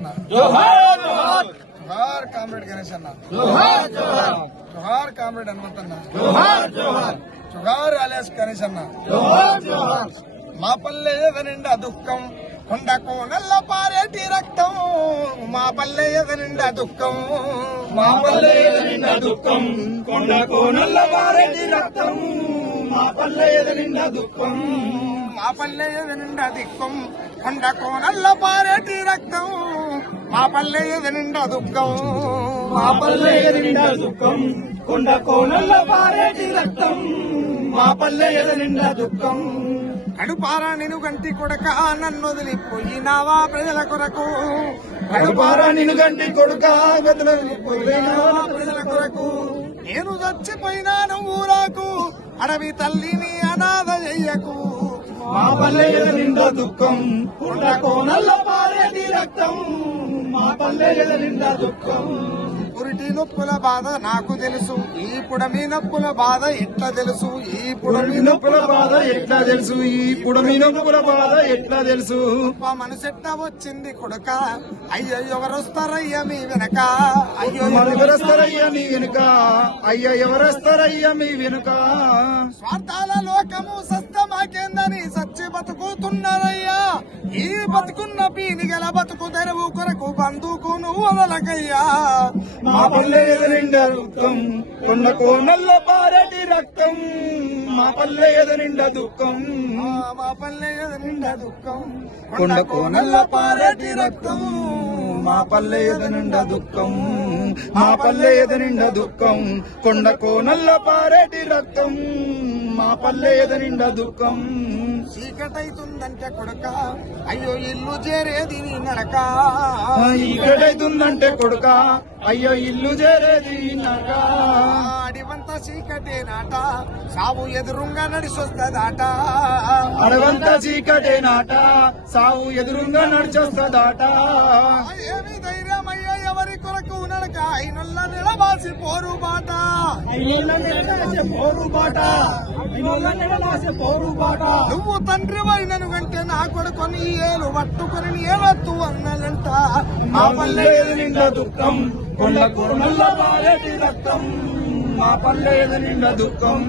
అన్న, జోహార్ జోహార్ జోహార్ కామ్రేడ్ గణేష్ అన్న, జోహార్ జోహార్ జోహార్ కామ్రేడ్ హనుమంతన్న, జోహార్ జోహార్ జోహార్ అలియాస్ గణేష్ అన్న. జోహార్ జోహార్ మా పల్లె ఎదనిండా దుఃఖం, కొండకు నల్ల పారేటి రక్తం. మా పల్లె ఎదనిండా దుఃఖం, మా పల్లె ఎదనిండా దుఃఖం, కొండకు నల్లబారెటి రక్తం. మా పల్లె ఎదనిండా దుఃఖం, మా పల్లె ఎదనిండా దుఃఖం, కొండకు నల్ల పారేటి రక్తం. మా పల్లె ఎదనిండా దుఃఖం, మా పల్లె ఎదనిండా దుఃఖం, కొండకు నల్లబారెటి రక్తం. మా పల్లె ఎదనిండా దుఃఖం. కడుపారా నిను గంటి కొడక నన్ను వదిలిపోయినావా ప్రజల కొరకు. కడుపారా నిన్ను గంటి కొడుక కడుపారా ప్రజల కొరకు. నేను చచ్చిపోయినాను ఊరాకు, అడవి తల్లిని అనాథ చెయ్యకు. మా పల్లె ఎదనిండా దుఃఖం, కొండకు నల్లబారెటి రక్తం. మా పల్లె ఎదనిండా దుఃఖం. పురిటి నొప్పుల బాధ నాకు తెలుసు, ఈ పుడమి నొప్పుల బాధ ఎట్లా తెలుసు. ఈ పుడమి నొప్పుల బాధ ఎట్లా తెలుసు, ఈ పుడమి నొప్పుల బాధ ఎట్లా తెలుసు. మనసెట్ట వచ్చింది కొడుక, అయ్యో ఎవరొస్తారయ్యా మీ వెనక. అయ్యో ఎవరొస్తారయ్యా మీ వెనుక, అయ్యా ఎవరొస్తారయ్యా మీ వెనుక. స్వార్థాల లోకము సస్తమాకేందని సచ్చి బతుకుతున్నారయ్యా. ఈ బతుకున్న పీని గల బతుకు తెరువు కొరకు బంధుకు నువ్వు వదలకయ్యా. మా పల్లె ఎదనిండా దుఃఖం, కొండకు నల్లబారెటి రక్తం. మా పల్లె ఎదనిండా దుఃఖం, మా పల్లె ఎదనిండా దుఃఖం, కొండకు నల్లబారెటి రక్తం. మా పల్లె ఎదనిండా దుఃఖం, మా పల్లె ఎదనిండా దుఃఖం, కొండకు నల్లబారెటి రక్తం. మా పల్లె ఎదనిండా దుఃఖం. చీకటైతుందంటే కొడుక, అయ్యో ఇల్లు చేరేది నీ నడక. ఈకటైతుందంటే కొడుక, అయ్యో ఇల్లు చేరేది నడక. అడివంతా చీకటే నాట, సావు ఎదురుంగా నడిచొస్తదాట. అడవంతా చీకటే నాట, సావు ఎదురుగా నడిచొస్తదాట. ఏమి ధైర్యమయ్యా ఎవరి కొరకు నడక, అయినల్ల నిలబాసి పోరు బాట. నువ్వు తండ్రి వైనను కంటే నా కొడుకు నీ ఏలు పట్టుకొని ఏలొత్తు అన్నలంట. మా పల్లె ఎదనిండా దుఃఖం, కొండకు నల్లబారెటి రక్తం. మా పల్లె ఎదనిండా దుఃఖం.